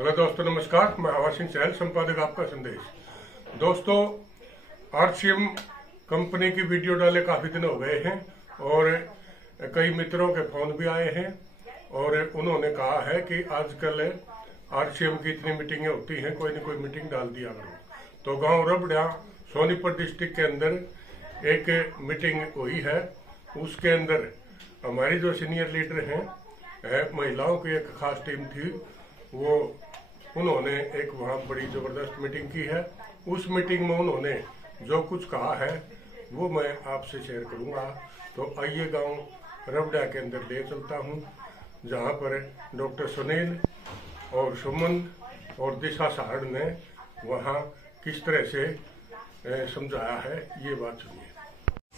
Hello दोस्तों, नमस्कार। मैं हवा सिंह चहल, संपादक आपका संदेश। दोस्तों, आरसीएम कंपनी की वीडियो डाले काफी दिन हो गए हैं और कई मित्रों के फोन भी आए हैं और उन्होंने कहा है कि आजकल आरसीएम की इतनी मीटिंगें होती हैं, कोई न कोई मीटिंग डाल दिया करो। तो गांव रबड़ा सोनीपत डिस्ट्रिक्ट के अंदर एक मीटिंग हुई है। उसके अंदर हमारी जो सीनियर लीडर हैं, महिलाओं की एक खास टीम थी, वो उन्होंने एक वहाँ बड़ी जबरदस्त मीटिंग की है। उस मीटिंग में उन्होंने जो कुछ कहा है वो मैं आपसे शेयर करूंगा। तो आइए गांव रबड़ा के अंदर ले चलता हूं, जहां पर डॉक्टर सुनील और सुमन और दिशा सहाड़ ने वहां किस तरह से समझाया है, ये बात सुनिए।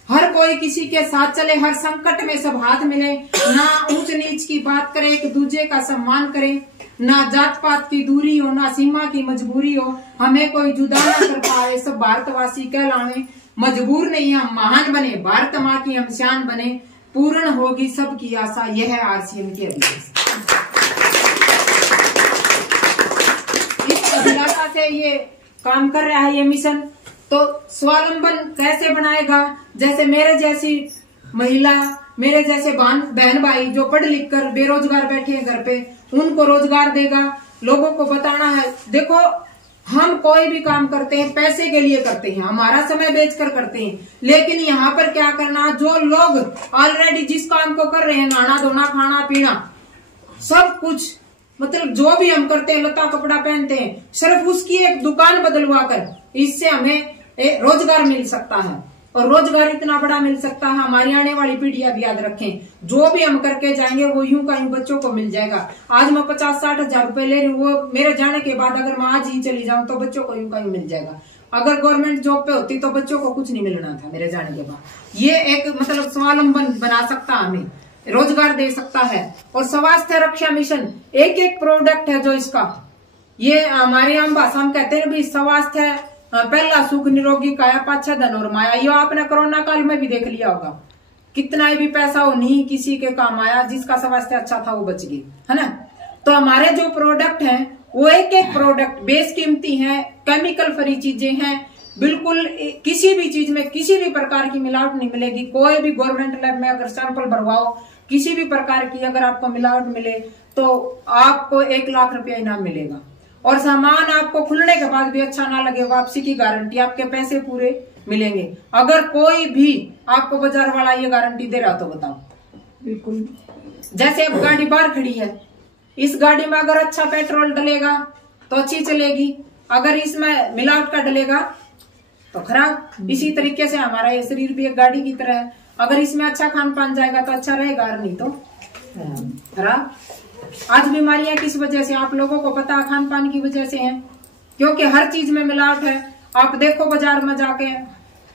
हर कोई किसी के साथ चले, हर संकट में सब हाथ मिले, ना ऊंच नीच की बात करे, एक दूसरे का सम्मान करे, ना जात पात की दूरी हो, ना सीमा की मजबूरी हो, हमें कोई जुदा ना कर पाए, सब भारतवासी कहलावे। मजबूर नहीं हम महान बने, भारत माँ की हम शान बने, पूर्ण होगी सबकी आशा, यह है आरसीएम की अभिलाषा। इस अभिलाषा से ये काम कर रहा है ये मिशन। तो स्वावलंबन कैसे बनाएगा? जैसे मेरे जैसी महिला, मेरे जैसे बहन भाई जो पढ़ लिख कर बेरोजगार बैठे हैं घर पे, उनको रोजगार देगा। लोगों को बताना है, देखो हम कोई भी काम करते हैं पैसे के लिए करते हैं, हमारा समय बेचकर करते हैं, लेकिन यहाँ पर क्या करना, जो लोग ऑलरेडी जिस काम को कर रहे हैं, नहाना धोना खाना पीना सब कुछ, मतलब जो भी हम करते हैं, लता कपड़ा पहनते हैं, सिर्फ उसकी एक दुकान बदलवा कर इससे हमें रोजगार मिल सकता है। और रोजगार इतना बड़ा मिल सकता है, हमारी आने वाली पीढ़ियां भी याद रखें, जो भी हम करके जाएंगे वो यूं का यूं बच्चों को मिल जाएगा। आज मैं 50-60 हजार रुपए ले रही हूँ, वो मेरे जाने के बाद अगर मैं आज ही चली जाऊं तो बच्चों को यूं का यूं मिल जाएगा। अगर गवर्नमेंट जॉब पे होती तो बच्चों को कुछ नहीं मिलना था मेरे जाने के बाद। ये एक मतलब स्वावलंबन बना सकता, हमें रोजगार दे सकता है। और स्वास्थ्य रक्षा मिशन एक प्रोडक्ट है जो इसका, ये हमारे आम भाषा में कहते हैं स्वास्थ्य पहला सुख निरोगी काया, पाछा धन और माया। ये आपने कोरोना काल में भी देख लिया होगा, कितना भी पैसा हो नहीं किसी के काम आया, जिसका स्वास्थ्य अच्छा था वो बच गई, है ना। तो हमारे जो प्रोडक्ट हैं वो एक प्रोडक्ट बेशकीमती हैं, केमिकल फ्री चीजें हैं, बिल्कुल किसी भी चीज में किसी भी प्रकार की मिलावट नहीं मिलेगी। कोई भी गवर्नमेंट लैब में अगर सैंपल भरवाओ, किसी भी प्रकार की अगर आपको मिलावट मिले तो आपको 1 लाख रुपया इनाम मिलेगा। और सामान आपको खुलने के बाद भी अच्छा ना लगे, वापसी की गारंटी, आपके पैसे पूरे मिलेंगे। अगर कोई भी आपको बाजार वाला ये गारंटी दे रहा तो बताओ। बिल्कुल, जैसे अब गाड़ी बाहर खड़ी है, इस गाड़ी में अगर अच्छा पेट्रोल डलेगा तो अच्छी चलेगी, अगर इसमें मिलावट का डलेगा तो खराब। इसी तरीके से हमारा ये शरीर भी एक गाड़ी की तरह है, अगर इसमें अच्छा खान पान जाएगा तो अच्छा रहेगा, और नहीं तो खराब। आज बीमारियां किस वजह से, आप लोगों को पता है, खान पान की वजह से है, क्योंकि हर चीज में मिलावट है। आप देखो बाजार में जाके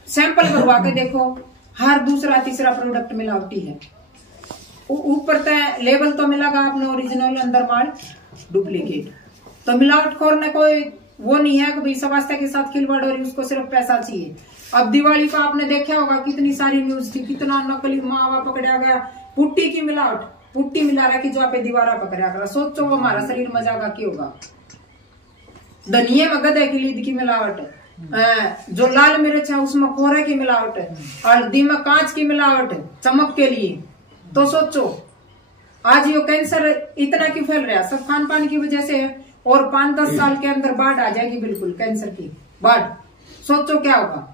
सैंपल भरवा के देखो, हर दूसरा तीसरा प्रोडक्ट मिलावटी है। ऊपर तय लेबल तो मिलेगा आपने ओरिजिनल, अंदर माल डुप्लीकेट। तो मिलावटखोर ने कोई वो नहीं है कि भाई स्वास्थ्य के साथ खिलवाड़ हो रही, उसको सिर्फ पैसा चाहिए। अब दिवाली का आपने देखा होगा, कितनी सारी न्यूज थी, कितना नकली मावा पकड़ा गया, पुट्टी की मिलावट, पुट्टी मिला रखी जो आपे दीवारा पकड़ा कर। सोचो वो हमारा शरीर में जागा क्यों होगा। धनिये में गधे की लीद की मिलावट है, जो लाल मिर्च है उसमें कोहरे की मिलावट है, हल्दी में कांच की मिलावट है चमक के लिए। तो सोचो आज ये कैंसर इतना क्यों फैल रहा है, सब खान पान की वजह से है। और 5-10 साल के अंदर बाढ़ आ जाएगी, बिल्कुल कैंसर की बाढ़। सोचो क्या होगा।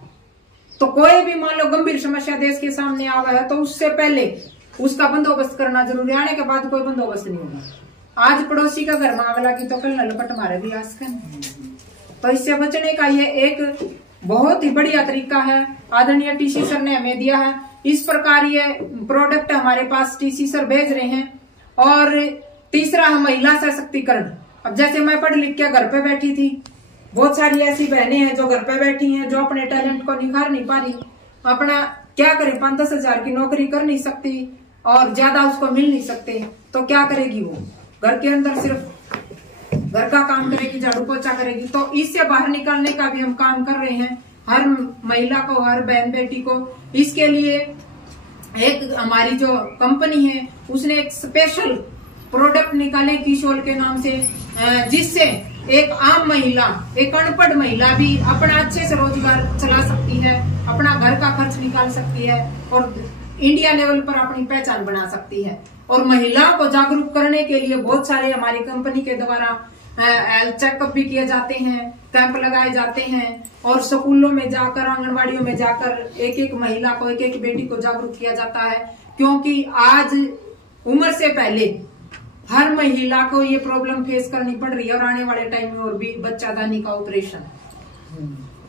तो कोई भी मान लो गंभीर समस्या देश के सामने आवा है तो उससे पहले उसका बंदोबस्त करना जरूरी, आने के बाद कोई बंदोबस्त नहीं होगा। आज पड़ोसी का घर में आग लगी तो कल लपट मारे भी आज का। तो इससे बचने का ये एक बहुत ही बढ़िया तरीका है, आदरणीय टीसी सर ने हमें दिया है। इस प्रकार ये प्रोडक्ट हमारे पास टीसी सर भेज रहे हैं। और तीसरा है महिला सशक्तिकरण। अब जैसे मैं पढ़ लिख के घर पे बैठी थी, बहुत सारी ऐसी बहनें हैं जो घर पे बैठी हैं, जो अपने टैलेंट को निखार नहीं पा रही, अपना क्या करे, 5-10 हजार की नौकरी कर नहीं सकती और ज्यादा उसको मिल नहीं सकते, तो क्या करेगी वो, घर के अंदर सिर्फ घर का काम करेगी, झाड़ू पोछा करेगी। तो इससे बाहर निकालने का भी हम काम कर रहे हैं, हर महिला को, हर बहन बेटी को। इसके लिए एक हमारी जो कंपनी है उसने एक स्पेशल प्रोडक्ट निकाले किशोर के नाम से, जिससे एक आम महिला, एक अनपढ़ महिला भी अपना अच्छे से रोजगार चला सकती है, अपना घर का खर्च निकाल सकती है और इंडिया लेवल पर अपनी पहचान बना सकती है। और महिलाओं को जागरूक करने के लिए बहुत सारे हमारी कंपनी के द्वारा हेल्थ चेकअप भी किए जाते हैं, कैंप लगाए जाते हैं और स्कूलों में जाकर, आंगनबाड़ियों में जाकर एक एक महिला को, एक एक बेटी को जागरूक किया जाता है। क्योंकि आज उम्र से पहले हर महिला को ये प्रॉब्लम फेस करनी पड़ रही है और आने वाले टाइम में और भी बच्चादानी का ऑपरेशन,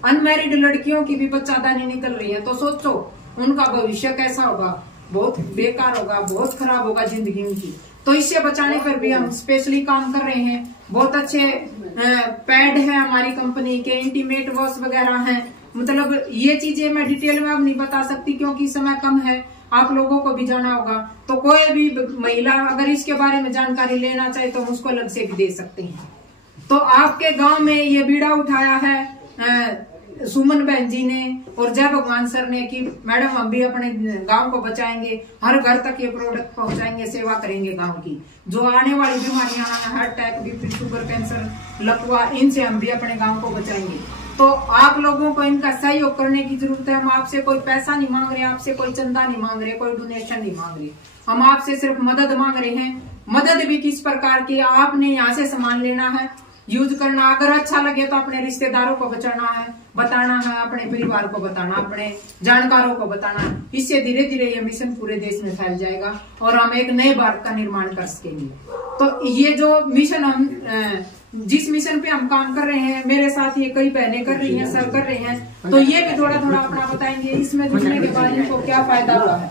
अनमैरिड लड़कियों की भी बच्चादानी निकल रही है। तो सोचो उनका भविष्य कैसा होगा, बहुत बेकार होगा, बहुत खराब होगा जिंदगी उनकी। तो इससे बचाने पर भी हम स्पेशली काम कर रहे हैं। बहुत अच्छे पैड है हमारी कंपनी के, इंटीमेट वॉश वगैरह हैं। मतलब ये चीजें मैं डिटेल में अब नहीं बता सकती क्योंकि समय कम है, आप लोगों को भी जाना होगा। तो कोई भी महिला अगर इसके बारे में जानकारी लेना चाहे तो हम उसको अलग से भी दे सकते हैं। तो आपके गांव में ये बीड़ा उठाया है सुमन बहन जी ने और जय भगवान सर ने कि मैडम हम भी अपने गांव को बचाएंगे, हर घर तक ये प्रोडक्ट पहुंचाएंगे, सेवा करेंगे गांव की। जो आने वाली बीमारियां, heart attack, BP, sugar, cancer, लकवा, इनसे हम भी अपने गांव को बचाएंगे। तो आप लोगों को इनका सहयोग करने की जरूरत है। हम आपसे कोई पैसा नहीं मांग रहे, आपसे कोई चंदा नहीं मांग रहे, कोई डोनेशन नहीं मांग रहे, हम आपसे सिर्फ मदद मांग रहे हैं। मदद भी किस प्रकार की, आपने यहाँ से सामान लेना है, यूज करना, अगर अच्छा लगे तो अपने रिश्तेदारों को बताना है, अपने परिवार को बताना, अपने जानकारों को बताना। इससे धीरे धीरे ये मिशन पूरे देश में फैल जाएगा और हम एक नए भारत का निर्माण कर सकेंगे। तो ये जो मिशन हम जिस मिशन पे हम काम कर रहे हैं, मेरे साथ ये कई बहनें कर रही हैं, सर कर रहे हैं, तो ये भी थोड़ा थोड़ा अपना बताएंगे इसमें जुड़ने के बाद इनको क्या फायदा हुआ है।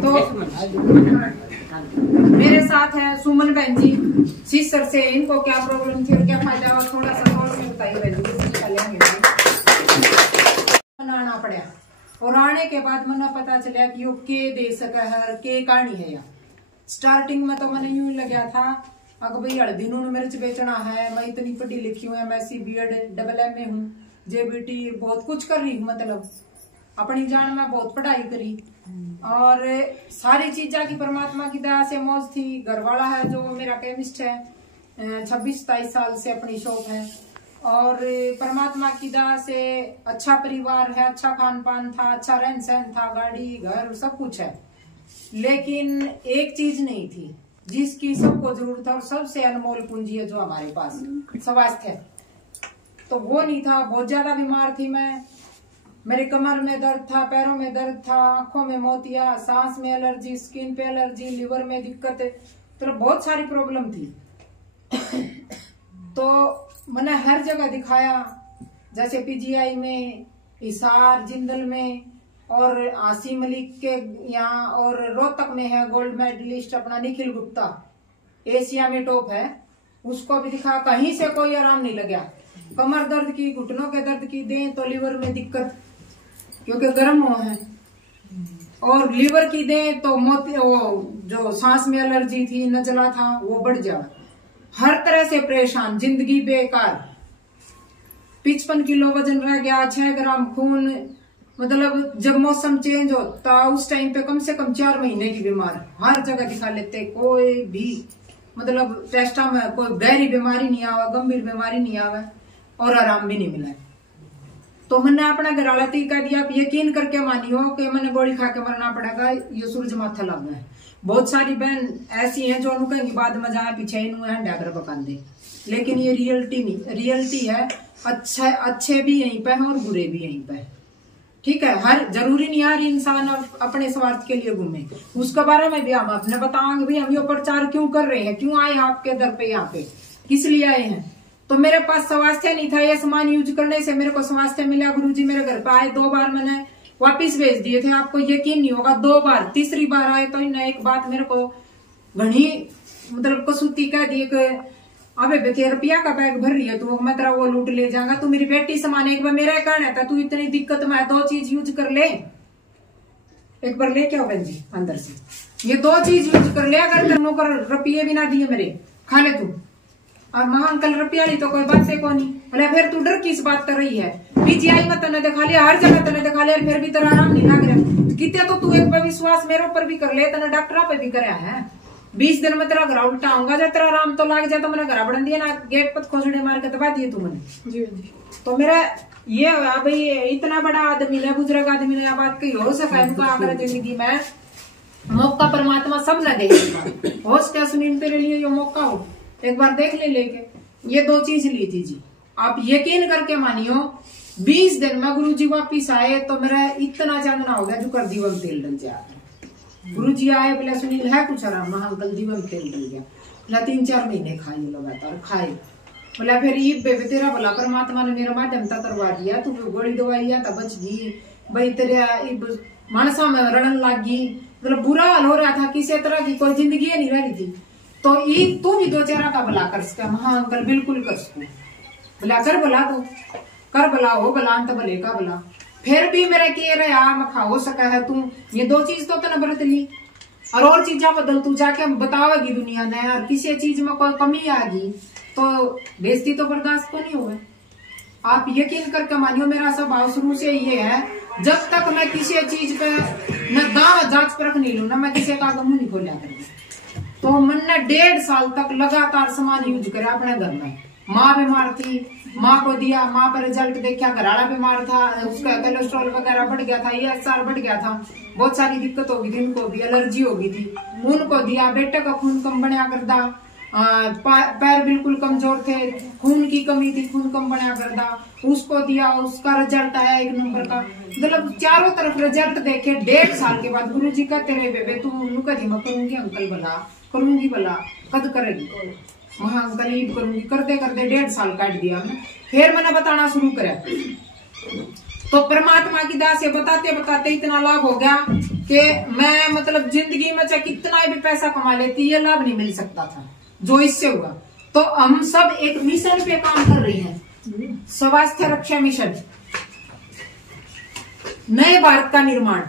तो मेरे साथ है सुमन बहन जी सिस्टर से, इनको क्या प्रॉब्लम थी और क्या फायदा हुआ, थोड़ा सा शॉर्ट में बताइए बहन जी। आना पड़ा और आने के बाद मैंने पता चला कि यो के दे सका है, के कहानी है। यार स्टार्टिंग में तो मैंने यूं लगा था अगर भाई हल्दी नून मिर्च बेचना है, मैं इतनी पढ़ी लिखी हूँ, MSc BEd MA हूँ, JBT बहुत कुछ कर रही हूँ, मतलब अपनी जान में बहुत पढ़ाई करी और सारी चीजा की परमात्मा की दया से मौज थी। घर वाला है जो मेरा केमिस्ट है, 26-27 साल से अपनी शॉप है और परमात्मा की दया से अच्छा परिवार है, अच्छा खान पान था, अच्छा रहन सहन था, गाड़ी घर सब कुछ है। लेकिन एक चीज नहीं थी जिसकी सबको जरूरत है और सबसे अनमोल पूंजी है जो हमारे पास, स्वास्थ्य। तो वो नहीं था। बहुत ज्यादा बीमार थी मैं, मेरे कमर में दर्द था, पैरों में दर्द था, आंखों में मोतिया, सांस में एलर्जी, स्किन पे एलर्जी, लिवर में दिक्कत, तो बहुत सारी प्रॉब्लम थी। तो मैंने हर जगह दिखाया, जैसे PGI में, हिसार, जिंदल में और आसिम मलिक के यहाँ, और रोहतक में है गोल्ड मेडलिस्ट अपना निखिल गुप्ता, एशिया में टॉप है, उसको भी दिखा। कहीं से कोई आराम नहीं लगा। कमर दर्द की, घुटनों के दर्द की, दें तो लिवर में दिक्कत क्योंकि गर्म हो है, और लिवर की दें तो मोती, वो जो सांस में एलर्जी थी, नजला था, वो बढ़ जा। हर तरह से परेशान, जिंदगी बेकार। 55 किलो वजन रह गया, 6 ग्राम खून। मतलब जब मौसम चेंज होता उस टाइम पे कम से कम 4 महीने की बीमार, हर जगह दिखा लेते, कोई भी मतलब टेस्टा में कोई गहरी बीमारी नहीं आवा, गंभीर बीमारी नहीं आवा और आराम भी नहीं मिला। तो मैंने अपना घरवाला कह दिया, आप यकीन करके मानियो कि मैंने गोली खा के मरना पड़ेगा, ये सूरज माथा लग गया है। बहुत सारी बहन ऐसी हैं जो कहेंगी बाद में जाए पीछे डागर पकान दे, लेकिन ये रियलिटी नहीं, रियलिटी है। अच्छे भी यहीं पे हैं और बुरे भी यहीं पे, ठीक है। हर जरूरी नहीं हर इंसान अपने स्वार्थ के लिए घूमे, उसके बारे में भी हम अपने बताएंगे भी हम ये प्रचार क्यों कर रहे हैं, क्यों आए आपके दर पे, यहाँ पे किस लिए आए हैं। तो मेरे पास स्वास्थ्य नहीं था, ये सामान यूज करने से मेरे को स्वास्थ्य मिला। गुरुजी मेरे घर पे आए, 2 बार मैंने वापिस भेज दिए थे, आपको यकीन नहीं होगा, 2 बार। तीसरी बार आए तो इन्हें एक बात मेरे को घनी मतलब कसूती कह दी कि अबे बेटे रुपया का बैग भर रही है तू, मैं तेरा वो लूट ले जाऊंगा, तू मेरी बेटी समान। एक बार मेरा कहना था तू इतनी दिक्कत में 2 चीज यूज कर ले, एक बार ले क्या हो बहन जी अंदर से, ये 2 चीज यूज कर ले, अगर तेरे नौकर रुपये भी ना दिए मेरे, खा ले तू। और मां अंकल रुपया ली तो कोई बात से को नहीं बोले, फिर तू डर किस बात कर रही है, बीजीआई में तने दिखा लिया, हर जगह तने दिखा लिया, फिर भी तेरा आराम नहीं लग रहा। कितने तो तू एक बार विश्वास मेरे ऊपर भी कर ले, तने डॉक्टर पे भी कराया है। 20 दिन में तेरा घर उल्टा आऊंगा, जब तेरा आराम तो लग जाए तो मैंने घर बढ़ दिया ना, गेट पर खोसड़े मार के दबा दिए तू मैंने। जी जी। तो मेरा ये भाई इतना बड़ा आदमी ने, बुजुर्ग आदमी ने बात कही हो सका इनका आकर जिंदगी में मौका परमात्मा सब न दे। होश क्या सुनील तेरे लिए ये मौका हो, एक बार देख ले लेके। ये 2 चीज ली थी जी, आप यकीन करके मानियो 20 दिन में गुरु जी वापिस आए तो मेरा इतना चांदना हो गया जो कर दीवा में तेल डल जाए। गुरु जी आए बोले सुनील है कुछ आराम, हाँ कल दीवा में तेल डल गया। बोला 3-4 महीने खाए लगातार खाए। बोला फिर ये बेबे तेरा भला परमात्मा ने मेरा माध्यम तक करवा दिया, तू गोली दवाई था बच गई भाई, तेरे मानसा में रणन लग गई, मतलब बुरा हाल हो रहा था, किसी तरह की कोई जिंदगी नहीं रह रही थी। तो ये तू भी 2 चेहरा का भला कर सका। हाँ अंकल बिल्कुल कर सकू। बोला कर भला तो कर भला हो भला अंत भले का भला। फिर भी मेरा कह रहा मखा हो सका है तू ये 2 चीज तो तने बरत ली, और चीजा बदल तू जाके बतावेगी दुनिया ने, और किसी चीज में कोई कमी आ गई तो बेइज्जती तो बर्दाश्त को नहीं हुआ। आप यकीन करके मानियो मेरा स्वभाव शुरू से ये है, जब तक मैं किसी चीज पे न दांव जांच परख नहीं लू ना, मैं किसी का मुंह नहीं खोलिया करती। तो मैंने 1.5 साल तक लगातार सामान यूज करे अपने घर में। माँ बीमार थी, माँ को दिया, माँ पर रिजल्ट देखा, घराड़ा बीमार था, उसका कोलेस्ट्रॉल वगैरह बढ़ गया था, ESR बढ़ गया था, बहुत सारी दिक्कत होगी थी, उनको भी एलर्जी हो गई थी, उनको दिया। बेटे का खून कम बनया करदा, पैर बिल्कुल कमजोर थे, खून की कमी थी, खून कम बनया करदा, उसको दिया, उसका रिजल्ट आया 1 नंबर का। मतलब चारों तरफ रिजल्ट देखे 1.5 साल के बाद गुरु जी कहते रहे बेबे तू कदी मैं करूंगी अंकल भला, करूंगी भला, कद करेगी वहां अंकल ईद करूंगी, करते करते 1.5 साल काट दिया। फिर मैंने बताना शुरू करा तो परमात्मा की दास से बताते बताते इतना लाभ हो गया कि मैं मतलब जिंदगी में चाहे कितना भी पैसा कमा लेती, ये लाभ नहीं मिल सकता था जो इससे हुआ। तो हम सब एक मिशन पे काम कर रही हैं, स्वास्थ्य रक्षा मिशन, नए भारत का निर्माण।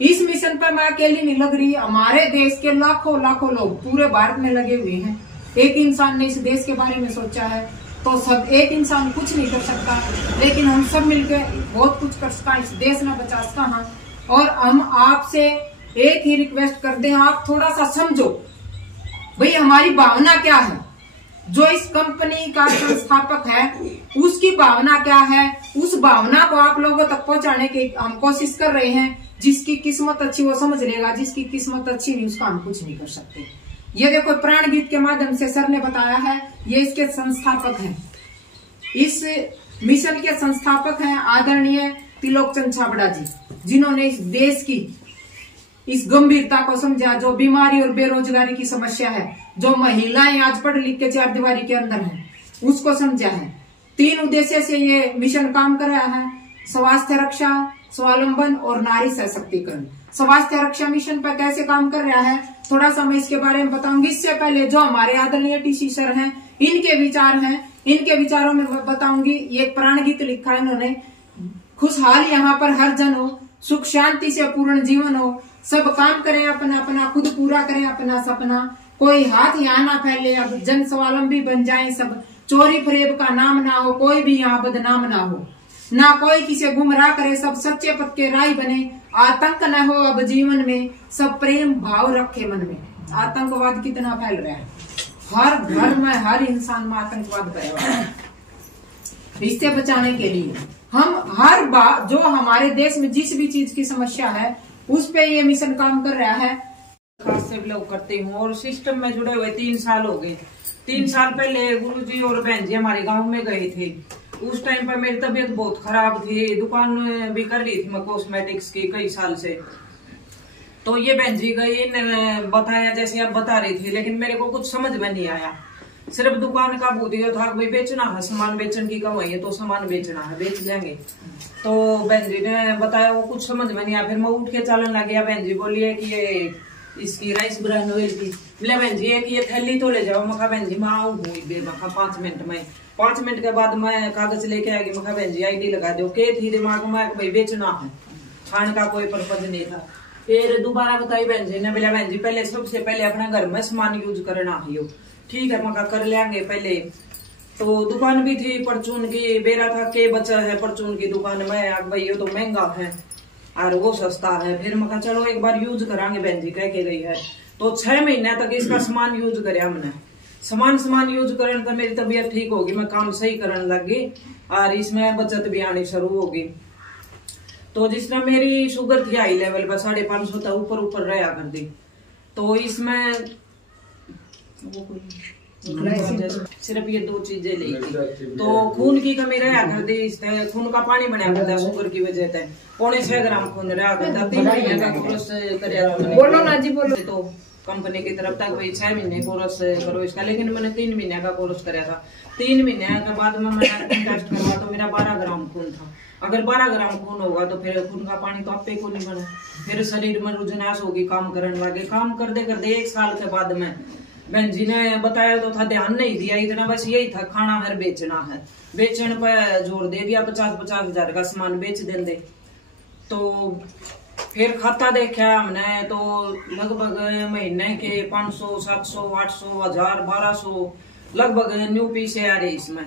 इस मिशन पर मैं अकेली नहीं लग रही, हमारे देश के लाखों लाखों लोग पूरे भारत में लगे हुए हैं। एक इंसान ने इस देश के बारे में सोचा है तो सब, एक इंसान कुछ नहीं कर सकता, लेकिन हम सब मिलकर बहुत कुछ कर सकता, इस देश में बचा सकता। हाँ, और हम आपसे एक ही रिक्वेस्ट करते हैं, आप थोड़ा सा समझो भाई हमारी भावना क्या है। जो इस कंपनी का संस्थापक है उसकी भावना क्या है, उस भावना को आप लोगों तक पहुंचाने की हम कोशिश कर रहे हैं। जिसकी किस्मत अच्छी वो समझ लेगा, जिसकी किस्मत अच्छी नहीं उसका हम कुछ नहीं कर सकते। ये देखो प्राण गीत के माध्यम से सर ने बताया है, ये इसके संस्थापक हैं, इस मिशन के संस्थापक हैं आदरणीय त्रिलोक चंद छाबड़ा जी, जिन्होंने इस देश की इस गंभीरता को समझा, जो बीमारी और बेरोजगारी की समस्या है, जो महिलाएं आज पढ़ लिख के 4 दीवारी के अंदर हैं, उसको समझा है। 3 उद्देश्य से ये मिशन काम कर रहा है, स्वास्थ्य रक्षा, स्वावलंबन और नारी सशक्तिकरण। स्वास्थ्य रक्षा मिशन पर कैसे काम कर रहा है थोड़ा सा मैं इसके बारे में बताऊंगी। इससे पहले जो हमारे आदरणीय TC सर हैं, इनके विचार हैं, इनके विचारों में बताऊंगी। ये प्राण गीत लिखा है इन्होंने, खुशहाल यहाँ पर हर जन हो, सुख शांति से पूर्ण जीवन हो, सब काम करें अपना अपना, खुद पूरा करें अपना सपना, कोई हाथ यहाँ ना फैले, अब जन स्वावलंबी बन जाए सब, चोरी फरेब का नाम ना हो, कोई भी यहाँ बदनाम ना हो, ना कोई किसे गुमराह करे, सब सच्चे पथ के राह बने, आतंक न हो अब जीवन में, सब प्रेम भाव रखे मन में। आतंकवाद कितना फैल रहा है, हर घर में हर इंसान में आतंकवाद फैला है। इससे बचाने के लिए हम हर बार जो हमारे देश में जिस भी चीज की समस्या है उस पे ये मिशन काम कर रहा है। खास से बिलोंग करती हूँ और सिस्टम में जुड़े हुए 3 साल हो गए। 3 साल पहले गुरुजी और बहन जी हमारे गांव में गए थे। उस टाइम पर मेरी तबीयत बहुत खराब थी, दुकान भी कर रही थी मैं कॉस्मेटिक्स की कई साल से। तो ये बहन जी गई, इन्होंने बताया जैसे आप बता रही थी, लेकिन मेरे को कुछ समझ में नहीं आया। सिर्फ दुकान का भूत था, भाई बेचना है, सामान बेचने की कमाई है तो सामान बेचना है, बेच लेंगे। तो बहन जी ने बताया, वो कुछ समझ में नहीं आया। फिर मैं उठ के चलन लग गया। बहन जी बोलिए कि ये इसकी राइस ब्रांड ऑयल की, बोले बहन जी एक ये थैली तो ले जाओ। मैं बहन जी मैं आऊंगी 5 मिनट में। 5 मिनट के बाद मैं कागज लेके आएगी। मैं बहन जी ID लगा दो के थी दिमाग में, भाई बेचना है, खाने का कोई पर्पज नहीं था। फिर दोबारा बताई बहन जी ने, बोला बहन जी पहले सबसे पहले अपने घर में सामान यूज करना है, ठीक है मैं कर लेंगे पहले। तो दुकान भी थी परचून की, बेरा था के बचा है परचून की दुकान में, अब भाई ये तो महंगा है और वो सस्ता है। फिर मैं कहा चलो एक बार यूज करांगे, बहन जी कह के गई है। तो 6 महीने तक इसका सामान यूज कराया हमने। सामान यूज करने तो मेरी तबीयत ठीक होगी, मैं काम सही करने लगी और इसमें बचत भी आनी शुरू होगी। तो जिस तरह मेरी शुगर थी हाई लेवल पर 550 तक ऊपर रहा कर दी, तो इसमें सिर्फ ये 2 चीजें ली थी। तो खून की कमी रहा कर दी, खून का पानी बना करता शुगर की वजह से 6.25 ग्राम खून रहा करता। 3 महीने का कोर्स बोलो ना जी बोलो। तो कंपनी की तरफ तक भाई 6 महीने कोर्स करो इसका, लेकिन मैंने 3 महीने का कोर्स कराया था। 3 महीने के बाद में मैंने टेस्ट करवा तो मेरा 12 ग्राम खून था। अगर 12 ग्राम खून होगा तो फिर खून का पानी तो आपे को नहीं बना, फिर शरीर में रुझान होगी, काम करने लगे। काम करते करते 1 साल के बाद में बहन जी ने बताया तो था, ध्यान नहीं दिया इतना, बस यही था खाना है बेचना है, बेचने पर जोर दे दिया। 50-50 हजार का सामान बेच देंगे। तो फिर खाता देखा हमने तो लगभग महीने के 500, 700, 800, 1000, 1200 लगभग न्यू पीसे आ रहे इसमें।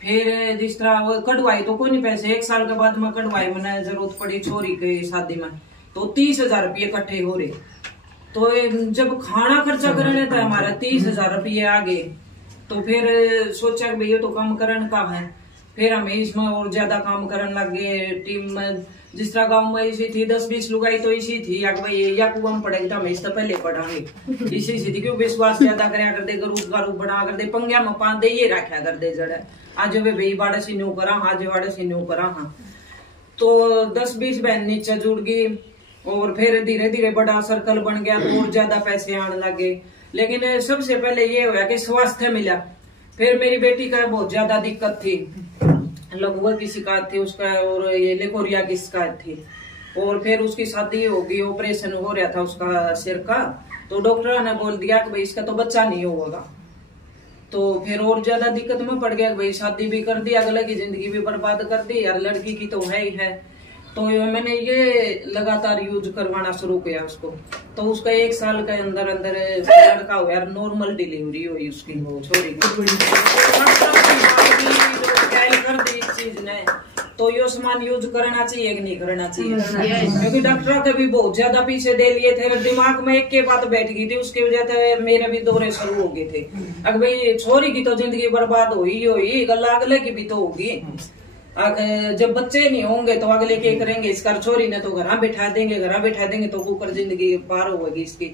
फिर जिस तरह वो कढ़वाई तो कोई नहीं पैसे, 1 साल के बाद में कढ़वाई मैंने जरूरत पड़ी छोरी की शादी में, तो 30,000 रुपये इकट्ठे हो रहे। तो जब खाना खर्चा करने था हमारा 30,000 रुपये आ गए, तो फिर सोचा कि भैया तो काम करने का है। फिर हमें इसमें और ज्यादा काम करने लग गए। टीम में जिस तरह गाँव में इसी थी 10-20 लुगाई तो इसी थी, या भाई या कुआ में पढ़ेगी तो हम इससे पहले पढ़ांगे इसी थी, क्यों विश्वास ज्यादा कराया कर दे, गरूब बना कर दे, पंग्या में पान दे ये रखा कर दे जड़ आज वे भाई बाड़े से न्यू करा, आज बाड़े से न्यू करा। हाँ तो 10-20 बहन नीचे जुड़ गई और फिर धीरे धीरे बड़ा सर्कल बन गया तो और ज्यादा पैसे आने लगे। लेकिन सबसे पहले ये हुआ कि स्वास्थ्य मिला। फिर मेरी बेटी का बहुत ज्यादा दिक्कत थी, लघुवर की शिकायत थी उसका और ये लेकोरिया की शिकायत थी। और फिर उसकी शादी होगी, ऑपरेशन हो रहा था उसका सिर का, तो डॉक्टर ने बोल दिया कि भाई इसका तो बच्चा नहीं होगा। तो फिर और ज्यादा दिक्कत में पड़ गया, भाई शादी भी कर दी, अगले की जिंदगी भी बर्बाद कर दी और लड़की की तो है ही है। तो मैंने ये लगातार यूज करवाना शुरू किया उसको। तो उसका 1 साल के अंदर लड़का हुआ, नॉर्मल डिलीवरी हुई उसकी छोरी कर दी इस चीज ने। तो यो सामान यूज करना चाहिए कि नहीं करना चाहिए, क्योंकि डॉक्टर के भी बहुत ज्यादा पीछे दे लिए थे। दिमाग में एक के बात बैठ गई थी, उसकी वजह से मेरे भी दौरे शुरू हो गए थे। अगर भाई छोरी की तो जिंदगी बर्बाद हुई गला अगले की भी तो होगी। जब बच्चे नहीं होंगे तो अगले क्या करेंगे, इसका छोरी ने तो घर बैठा देंगे तो कुकर जिंदगी पार होगी इसकी।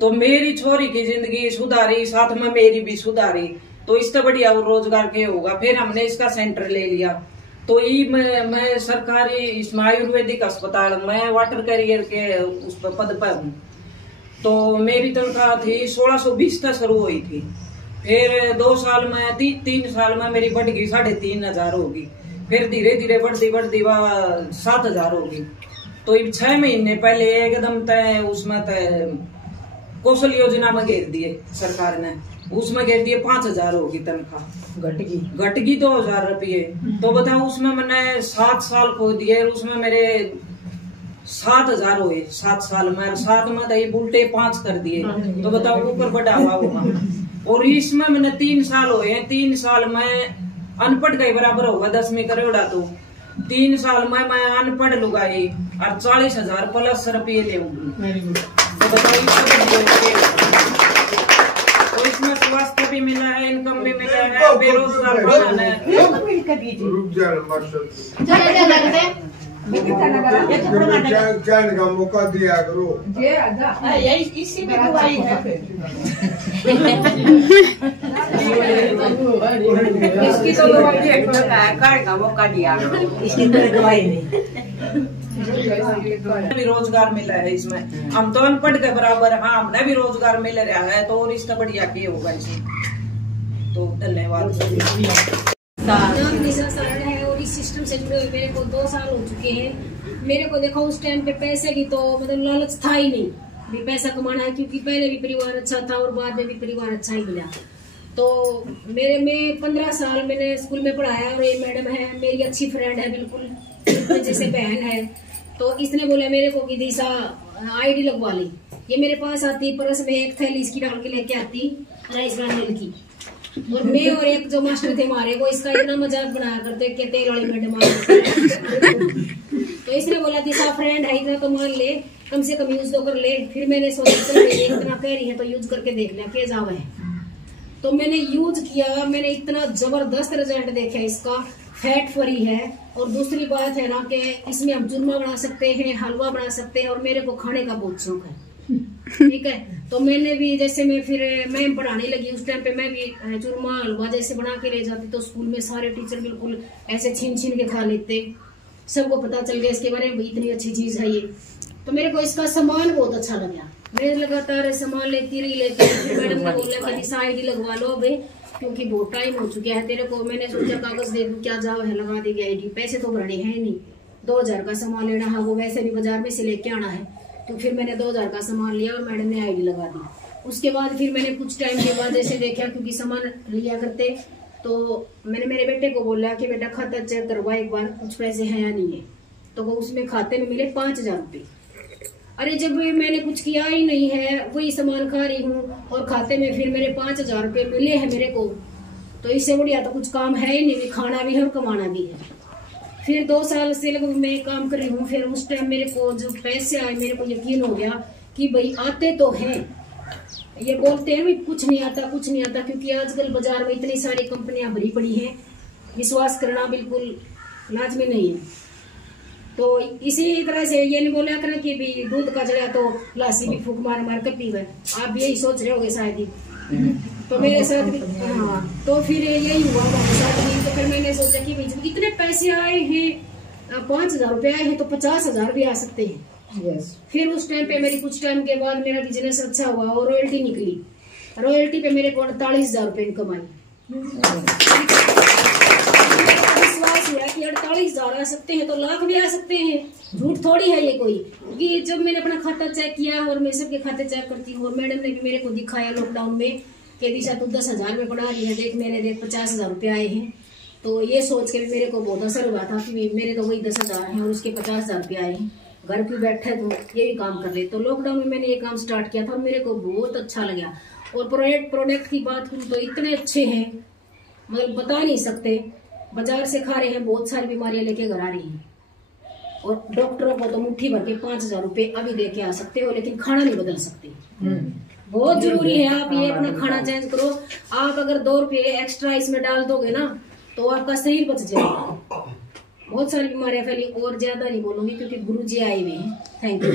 तो मेरी छोरी की जिंदगी सुधारी, साथ में मेरी भी सुधारी, तो इससे बढ़िया वो रोजगार के होगा। फिर हमने इसका सेंटर ले लिया। तो ये मैं सरकारी इसमें आयुर्वेदिक अस्पताल में वाटर कैरियर के उस पद पर हूँ। तो मेरी तनख्वाह थी 1620 तक शुरू हुई थी। फिर 2 साल में 3 साल में मेरी बढ़ गई 3,500 होगी। फिर धीरे धीरे बढ़ती 7,000 होगी। तो 6 महीने पहले एकदम तय उसमें तय कौशल योजना में घेर दिए सरकार ने, उसमें घेर दिए 5,000 होगी तनख्वाह, घट गई 2,000 रुपये। तो बताओ उसमें मैंने 7 साल खो दिए, उसमें मेरे 7,000 हुए 7 साल में, 7 में तो उल्टे 5 कर दिए। तो बताओ ऊपर बढ़ावा होगा। और इसमें मैंने 3 साल हुए हैं, 3 साल में अनपढ़ के बराबर होगा 10वीं करेड़ा। तो 3 साल में मैं अनपढ़ लुगाई और 40,000 प्लस रुपये ले। तो बताइए, तो इसमें स्वास्थ्य भी मिला है, इनकम भी मिला है, बेरोजगार बना है। कहने का मौका दिया करो, इसी में दवाई है। इसकी तो दवाई कहने का मौका दिया, इसकी तो दवाई नहीं। भी रोजगार मिला है इसमें, हम तो अनपढ़ के बराबर। हाँ हमने भी रोजगार मिल रहा है, तो और इसका बढ़िया की होगा इसे। तो धन्यवाद। मिशन सरल है और इस सिस्टम से जुड़े हुए मेरे को 2 साल हो चुके हैं। मेरे को देखो उस टाइम पे पैसे की तो मतलब लालच था ही नहीं, भी पैसा कमाना है, क्योंकि पहले भी परिवार अच्छा था और बाद में भी परिवार अच्छा ही मिला। तो मेरे में 15 साल मैंने स्कूल में पढ़ाया और ये मैडम है मेरी अच्छी फ्रेंड है, बिल्कुल जैसे बहन है। तो इसने बोला मेरे को कि दिशा आईडी लगवा ली। ये मेरे पास आती, परस में एक थैली इसकी डाल के लेके आती राइस ब्रांड की। और मैं और एक जो मास्टर थे हमारे वो इसका इतना मजाक बनाया करते कि तेल वाली मैडम आ तो इसने बोला दिशा फ्रेंड है इतना तो मान ले, कम से कम यूज तो कर ले। फिर मैंने सोचा चलो ये इतना कह रही है तो यूज करके देख लिया क्या जावा है। तो मैंने यूज किया, मैंने इतना जबरदस्त रिजल्ट देखा इसका। फैट फ्री है और दूसरी बात है ना कि इसमें हम चूरमा बना सकते हैं, हलवा बना सकते हैं और मेरे को खाने का बहुत शौक है। ठीक है, तो मैंने भी जैसे मैं पढ़ाने लगी उस टाइम पे मैं भी चूरमा हलवा जैसे बना के ले जाती तो स्कूल में सारे टीचर बिल्कुल ऐसे छीन छीन के खा लेते। सबको पता चल गया इसके बारे में, इतनी अच्छी चीज है ये। तो मेरे को इसका सामान बहुत अच्छा लगा, मैं लगातार सामान लेती रही। फिर मैडम ने बोला कि दिशा आईडी लगवा लो भाई, क्योंकि बहुत टाइम हो चुका है तेरे को। मैंने सोचा कागज दे दूं, क्या जाओ है, लगा देगी आईडी। पैसे तो भरने हैं नहीं, 2000 का सामान लेना है, वो वैसे भी बाजार में से लेके आना है। तो फिर मैंने 2000 का सामान लिया और मैडम ने आईडी लगा दी। उसके बाद फिर मैंने कुछ टाइम के बाद जैसे देखा, क्योंकि सामान लिया करते, तो मैंने मेरे बेटे को बोला कि बेटा खाता चेक करवा एक बार, कुछ पैसे हैं या नहीं है। तो वो उसमें खाते में मिले 5000 रुपये। अरे जब मैंने कुछ किया ही नहीं है, वही सामान खा रही हूँ और खाते में फिर मेरे 5000 रुपये मिले हैं मेरे को, तो इससे बढ़िया तो कुछ काम है ही नहीं, खाना भी है और कमाना भी है। फिर 2 साल से लगभग मैं काम कर रही हूँ। फिर उस टाइम मेरे को जो पैसे आए, मेरे को यकीन हो गया कि भाई आते तो हैं। ये बोलते हैं कुछ नहीं आता, कुछ नहीं आता, क्योंकि आजकल बाजार में इतनी सारी कंपनियां भरी पड़ी हैं, विश्वास करना बिल्कुल लाजमी नहीं है। तो इसी तरह से ये नहीं बोला करें कि भी दूध का जड़ा तो लासी भी फूक मार मार कर पीवे। आप यही सोच रहे होगे शायद ही। तो मेरे साथ भी हाँ, तो फिर यही हुआ हमारे साथ भी। तो फिर मैंने सोचा कि भाई इतने पैसे आए हैं, 5000 रुपये आए हैं, तो 50,000 भी आ सकते हैं। यस। फिर उस टाइम पे मेरी कुछ टाइम के बाद मेरा बिजनेस अच्छा हुआ और रॉयल्टी निकली। रॉयल्टी पे मेरे को 48,000 रुपये इनकम आई। विश्वास हुआ कि 48,000 आ सकते हैं तो लाख भी आ सकते हैं, झूठ थोड़ी है ये कोई। कि जब मैंने अपना खाता चेक किया और मैं सबके खाते चेक करती हूँ, और मैडम ने भी मेरे को दिखाया लॉकडाउन में कि दिशा तू 10,000 में पढ़ा रही है, देख मेरे देख 50,000 रुपये आए हैं। तो ये सोच के भी मेरे को बहुत असर हुआ था कि मेरे तो वही 10,000 हैं और उसके 50,000 रुपये आए हैं, घर क्यों बैठे तो ये भी काम कर ले। तो लॉकडाउन में मैंने ये काम स्टार्ट किया था और मेरे को बहुत अच्छा लगा। और प्रोडक्ट की बात करूँ तो इतने अच्छे हैं, मतलब बता नहीं सकते। बाजार से खा रहे हैं, बहुत सारी बीमारियां लेके घर आ रही हैं, और डॉक्टरों को तो मुट्ठी भर के 5,000 रुपये अभी दे के आ सकते हो, लेकिन खाना नहीं बदल सकते। बहुत जरूरी है आप ये अपना खाना चेंज करो। आप अगर 2 रुपये एक्स्ट्रा इसमें डाल दोगे ना तो आपका शरीर बच जाएगा। बहुत सारी बीमारियां फैली, और ज्यादा नहीं बोलूंगी क्योंकि गुरुजी आए हुए हैं। Thank you.